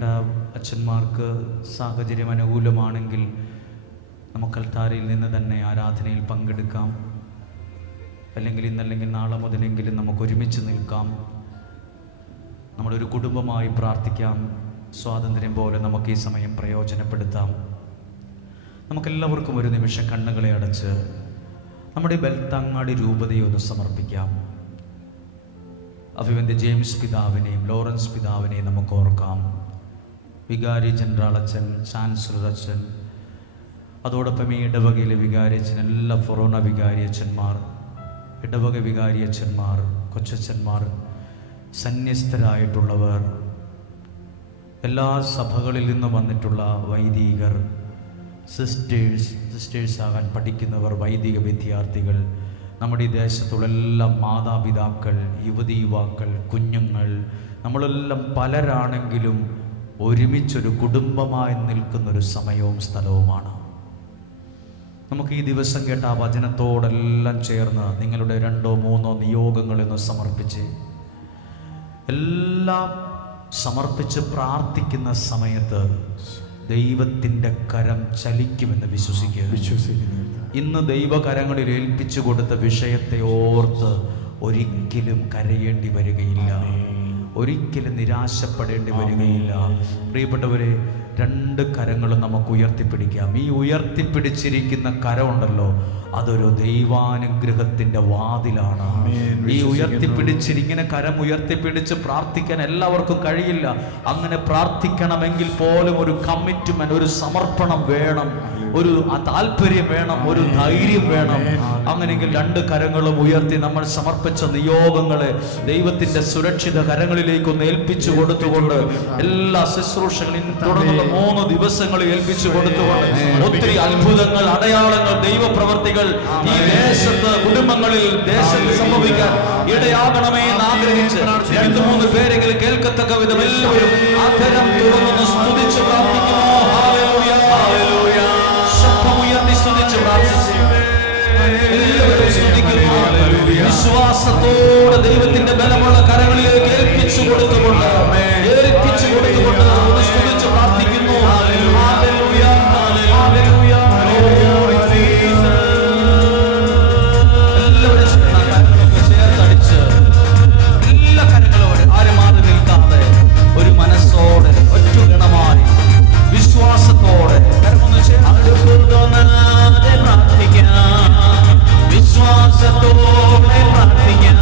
പ്രിയപ്പെട്ട അച്ഛന്മാർക്ക് സാഹചര്യം അനുകൂലമാണെങ്കിൽ നമുക്ക് അൽത്താരയിൽ നിന്ന് തന്നെ ആരാധനയിൽ പങ്കെടുക്കാം. അല്ലെങ്കിൽ ഇന്നല്ലെങ്കിൽ നാളെ മുതലെങ്കിലും നമുക്ക് ഒരുമിച്ച് നിൽക്കാം. നമ്മളൊരു കുടുംബമായി പ്രാർത്ഥിക്കാം. സ്വാതന്ത്ര്യം പോലെ നമുക്ക് ഈ സമയം പ്രയോജനപ്പെടുത്താം. നമുക്കെല്ലാവർക്കും ഒരു നിമിഷം കണ്ണുകളെ അടച്ച് നമ്മുടെ ബെൽത്തങ്ങാടി രൂപതയെ ഒന്ന് സമർപ്പിക്കാം. അഭിവന്ദ്യ ജെയിംസ് പിതാവിനെയും ലോറൻസ് പിതാവിനെയും നമുക്ക് ഓർക്കാം. വികാരി ജനറൽ അച്ഛൻ, ചാൻസലർ അച്ഛൻ, അതോടൊപ്പം ഈ ഇടവകയിലെ വികാരിയച്ഛൻ, എല്ലാ ഫൊറോന വികാരിയച്ഛന്മാർ, ഇടവക വികാരിയച്ഛന്മാർ, കൊച്ചച്ഛന്മാർ, സന്യസ്തരായിട്ടുള്ളവർ, എല്ലാ സഭകളിൽ നിന്ന് വന്നിട്ടുള്ള വൈദികർ, സിസ്റ്റേഴ്സ് ആകാൻ പഠിക്കുന്നവർ, വൈദിക വിദ്യാർത്ഥികൾ, നമ്മുടെ ഈ ദേശത്തുള്ള എല്ലാ മാതാപിതാക്കൾ, യുവതീ-യുവാക്കൾ, കുഞ്ഞുങ്ങൾ, നമ്മളെല്ലാം പലരാണെങ്കിലും ഒരുമിച്ചൊരു കുടുംബമായി നിൽക്കുന്നൊരു സമയവും സ്ഥലവുമാണ്. നമുക്ക് ഈ ദിവസം കേട്ട ആ വചനത്തോടെല്ലാം ചേർന്ന് നിങ്ങളുടെ 2-3 നിയോഗങ്ങളെന്ന് സമർപ്പിച്ച് എല്ലാം സമർപ്പിച്ച് പ്രാർത്ഥിക്കുന്ന സമയത്ത് ദൈവത്തിൻ്റെ കരം ചലിക്കുമെന്ന് വിശ്വസിക്കുന്നു. ഇന്ന് ദൈവകരങ്ങളിൽ ഏൽപ്പിച്ചു കൊടുത്ത വിഷയത്തെ ഓർത്ത് ഒരിക്കലും കരയേണ്ടി വരികയില്ല, ഒരിക്കലും നിരാശപ്പെടേണ്ടി വരികയില്ല. പ്രിയപ്പെട്ടവരെ, 2 കരങ്ങളും നമുക്ക് ഉയർത്തിപ്പിടിക്കാം. ഈ ഉയർത്തിപ്പിടിച്ചിരിക്കുന്ന കരമുണ്ടല്ലോ, അതൊരു ദൈവാനുഗ്രഹത്തിന്റെ വാതിലാണ്. ഈ ഇങ്ങനെ കരം ഉയർത്തിപ്പിടിച്ച് പ്രാർത്ഥിക്കാൻ എല്ലാവർക്കും കഴിയില്ല. അങ്ങനെ പ്രാർത്ഥിക്കണമെങ്കിൽ പോലും ഒരു കമ്മിറ്റ്മെന്റ്, ഒരു സമർപ്പണം വേണം, ഒരു താല്പര്യം വേണം, ഒരു ധൈര്യം വേണം. അങ്ങനെയെങ്കിൽ 2 കരങ്ങളും ഉയർത്തി നമ്മൾ സമർപ്പിച്ച നിയോഗങ്ങളെ ദൈവത്തിന്റെ സുരക്ഷിത കരങ്ങളിലേക്ക് ഒന്ന് ഏൽപ്പിച്ചു കൊടുത്തുകൊണ്ട് എല്ലാ ശുശ്രൂഷകളും തുടർന്നുള്ള 3 ദിവസങ്ങളിൽ ഏൽപ്പിച്ചു കൊടുത്തുകൊണ്ട് ഒത്തിരി അത്ഭുതങ്ങൾ, അടയാളങ്ങൾ, ദൈവപ്രവർത്തികൾ ഈ ദേശത്ത്, കുടുംബങ്ങളിൽ, ദേശത്ത് സംഭവിക്കാൻ ഇടയാകണമേ എന്ന് ആഗ്രഹിച്ച് 2-3 പേരെങ്കിലും കേൾക്കത്തക്ക വിധം എല്ലാവരും അധരം തുറന്നു സ്തുതിച്ച് പ്രാർത്ഥിക്കുന്നു. Hallelujah, hallelujah. ശബ്ദമുയർത്തി സ്തുതിച്ച് പ്രാർത്ഥിച്ചു. എല്ലാവരും സ്തുതിക്കുന്നു. വിശ്വാസത്തോടെ ദൈവത്തിന്റെ ബലമുള്ള കരങ്ങളിലേക്ക് ഏൽപ്പിച്ചു കൊടുത്തുകൊണ്ട് സ്തുതിച്ച് പ്രാർത്ഥിക്കുന്നു. Hallelujah, hallelujah. വിശ്വാസത്തോടെ പ്രാർത്ഥിക്കാം.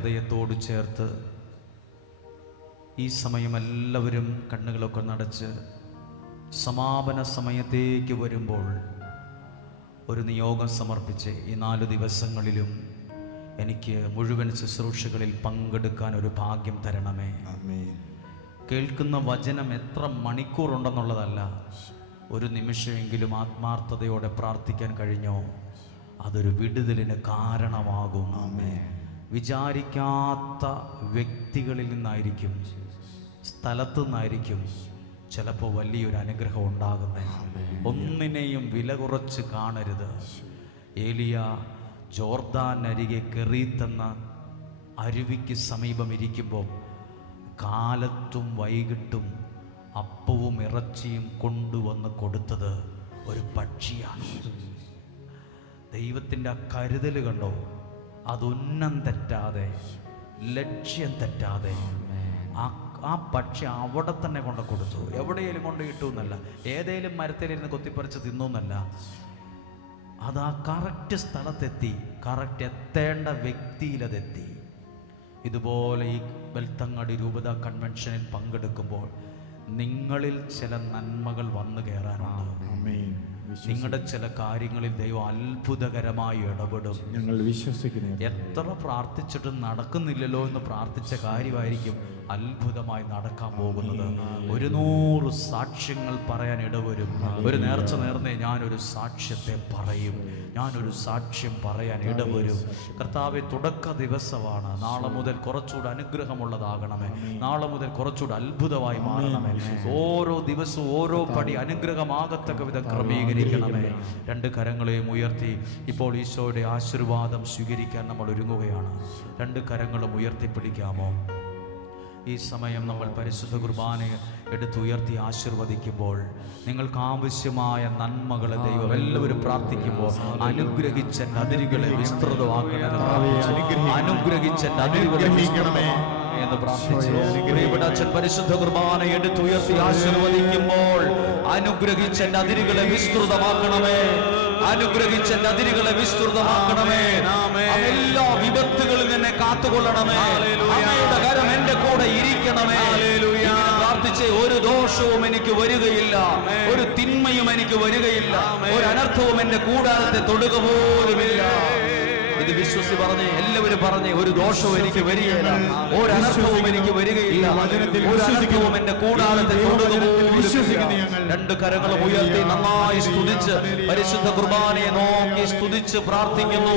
ഹൃദയത്തോട് ചേർത്ത് ഈ സമയം എല്ലാവരും കണ്ണുകളൊക്കെ നടച്ച് സമാപന സമയത്തേക്ക് വരുമ്പോൾ ഒരു നിയോഗം സമർപ്പിച്ച് ഈ 4 ദിവസങ്ങളിലും എനിക്ക് മുഴുവൻ ശുശ്രൂഷകളിൽ പങ്കെടുക്കാൻ ഒരു ഭാഗ്യം തരണമേ. കേൾക്കുന്ന വചനം എത്ര മണിക്കൂറുണ്ടെന്നുള്ളതല്ല, ഒരു നിമിഷമെങ്കിലും ആത്മാർത്ഥതയോടെ പ്രാർത്ഥിക്കാൻ കഴിഞ്ഞോ അതൊരു വിടുതലിന് കാരണമാകും. വിചാരിക്കാത്ത വ്യക്തികളിൽ നിന്നായിരിക്കും, സ്ഥലത്തു നിന്നായിരിക്കും ചിലപ്പോൾ വലിയൊരു അനുഗ്രഹം ഉണ്ടാകുന്നത്. ഒന്നിനെയും വില കുറച്ച് കാണരുത്. ഏലിയ ജോർദാൻ അരികെ കെറീത്തെന്ന അരുവിക്ക് സമീപം ഇരിക്കുമ്പോൾ കാലത്തും വൈകിട്ടും അപ്പവും ഇറച്ചിയും കൊണ്ടുവന്ന് കൊടുത്തത് ഒരു പക്ഷിയാണ്. ദൈവത്തിൻ്റെ ആ കരുതൽ കണ്ടോ, അതൊന്നം തെറ്റാതെ, ലക്ഷ്യം തെറ്റാതെ ആ പക്ഷി അവിടെ തന്നെ കൊണ്ട് കൊടുത്തു. എവിടെയെങ്കിലും കൊണ്ട് കിട്ടുമെന്നല്ല, ഏതേലും മരത്തിലിരുന്ന് കൊത്തിപ്പറിച്ച് തിന്നൂന്നല്ല, അത് ആ കറക്റ്റ് സ്ഥലത്തെത്തി, കറക്റ്റ് എത്തേണ്ട വ്യക്തിയിലതെത്തി. ഇതുപോലെ ഈ ബെൽത്തങ്ങാടി രൂപത കൺവെൻഷനിൽ പങ്കെടുക്കുമ്പോൾ നിങ്ങളിൽ ചില നന്മകൾ വന്നു കയറാനുണ്ട്. നിങ്ങളുടെ ചില കാര്യങ്ങളിൽ ദൈവം അത്ഭുതകരമായി ഇടപെടും. ഞങ്ങൾ വിശ്വസിക്കുന്നു. എത്ര പ്രാർത്ഥിച്ചിട്ടും നടക്കുന്നില്ലല്ലോ എന്ന് പ്രാർത്ഥിച്ച കാര്യമായിരിക്കും അത്ഭുതമായി നടക്കാൻ പോകുന്നത്. 100 സാക്ഷ്യങ്ങൾ പറയാൻ ഇടവരും. ഒരു നേർച്ച നേർന്നേ ഞാനൊരു സാക്ഷ്യത്തെ പറയും, ഞാനൊരു സാക്ഷ്യം പറയാൻ ഇടവരും. കർത്താവേ, തുടക്ക ദിവസമാണ്. നാളെ മുതൽ കുറച്ചുകൂടെ അനുഗ്രഹമുള്ളതാകണമേ. നാളെ മുതൽ കുറച്ചുകൂടെ അത്ഭുതമായി മാറണമേ. ഓരോ ദിവസവും ഓരോ പടി അനുഗ്രഹമാകത്തക്ക വിധം ക്രമീകരിക്കണമേ. 2 കരങ്ങളെയും ഉയർത്തി ഇപ്പോൾ ഈശോയുടെ ആശീർവാദം സ്വീകരിക്കാൻ നമ്മൾ ഒരുങ്ങുകയാണ്. 2 കരങ്ങളും ഉയർത്തിപ്പിടിക്കാമോ? ഈ സമയം നമ്മൾ പരിശുദ്ധ കുർബാനയെ എടുത്തുയർത്തി ആശീർവദിക്കുമ്പോൾ നിങ്ങൾക്ക് ആവശ്യമായ നന്മകളെ ദൈവം എല്ലാവരും പ്രാർത്ഥിക്കുമ്പോൾ അനുഗ്രഹിച്ച അതിരുകളെ വിസ്തൃതമാക്കണമേ, അനുഗ്രഹിച്ച അതിരുകളെ എന്ന് പ്രാർത്ഥിച്ചു. അച്ഛൻ പരിശുദ്ധ കുർബാന എടുത്തുയർത്തി ആശീർവദിക്കുമ്പോൾ അനുഗ്രഹിച്ച അതിരുകളെ വിസ്തൃതമാക്കണമേ, അനുഗ്രഹിച്ച അതിരുകളെ വിസ്തൃതമാക്കണമേ. എല്ലാ വിപത്തുകളിൽ നിന്നെ കാത്തുകൊള്ളണമേ. അങ്ങയുടെ കരം എന്റെ കൂടെ ഇരിക്കണമേ. പ്രാർത്ഥിച്ച് ഒരു ദോഷവും എനിക്ക് വരികയില്ല, ഒരു തിന്മയും എനിക്ക് വരികയില്ല, ഒരു അനർത്ഥവും എന്റെ കൂടാരത്തെ തൊടുക പോലുമില്ല. ഇത് വിശ്വസി പറഞ്ഞേ, എല്ലാവരും പറഞ്ഞേ, ഒരു ദോഷവും എനിക്ക് വരികയില്ല, ഒരു അനർത്ഥവും എനിക്ക് വരികയില്ല, ഒരു അനർത്ഥവും എന്റെ കൂടാരത്തെ തൊടുക പോലുമില്ല. 2 കരങ്ങളും ഉയർത്തി നന്നായി സ്തുതിച്ച് പരിശുദ്ധ കുർബാനയെ നോക്കി സ്തുതിച്ച് പ്രാർത്ഥിക്കുന്നു.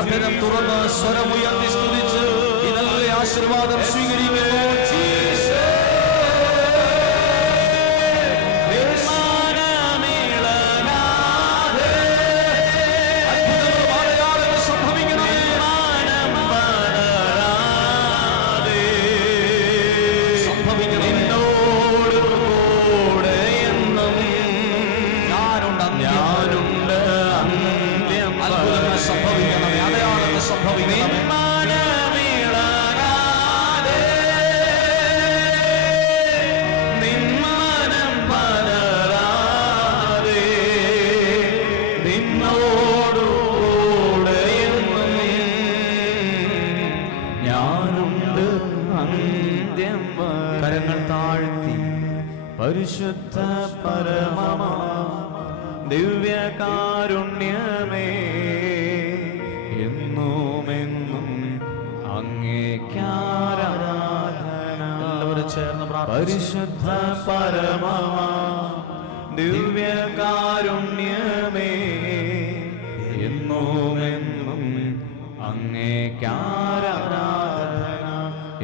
അധരം തുറന്ന് സ്വരമുയർത്തി സ്തുതിച്ച് ഈ നല്ല ആശീർവാദം സ്വീകരിക്കുന്നു. കരങ്ങൾ താഴ്ത്തി പരിശുദ്ധ പരമമാ ദിവ്യകാരുണ്യമേ, എന്നുമെന്നും അങ്ങേക്കാരാധന. എല്ലാവരും ചേർന്ന് പരിശുദ്ധ പരമമാ ദിവ്യകാരുണ്യമേ, എന്നുമെന്നും അങ്ങേക്കാരാധന,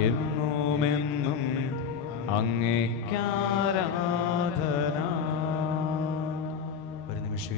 എന്നുമെന്നും അങ്ങേക്കാരാധന. ഒരു നിമിഷം